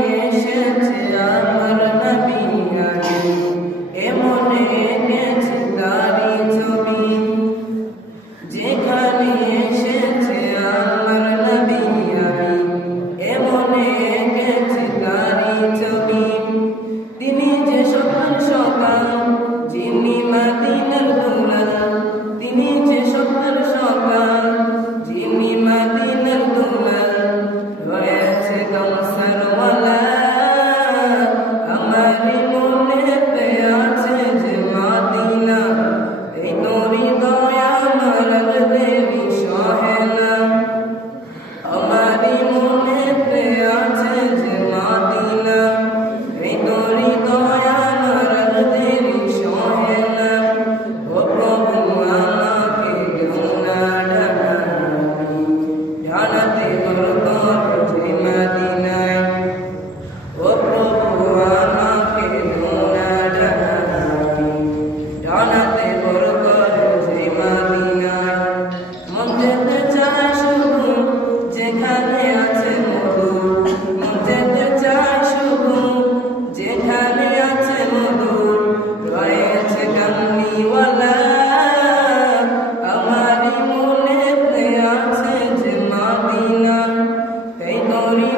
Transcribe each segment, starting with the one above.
ये शमशान पर नबी आए যেতে চায় শুধু, যেখানে আছে মধু। যেতে চায় শুধু, যেখানে আছে মধু। রয়েছে কান্নিওয়ালা আমারই মনে আছে যে মামিনা তাই করি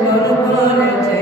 বড় বড়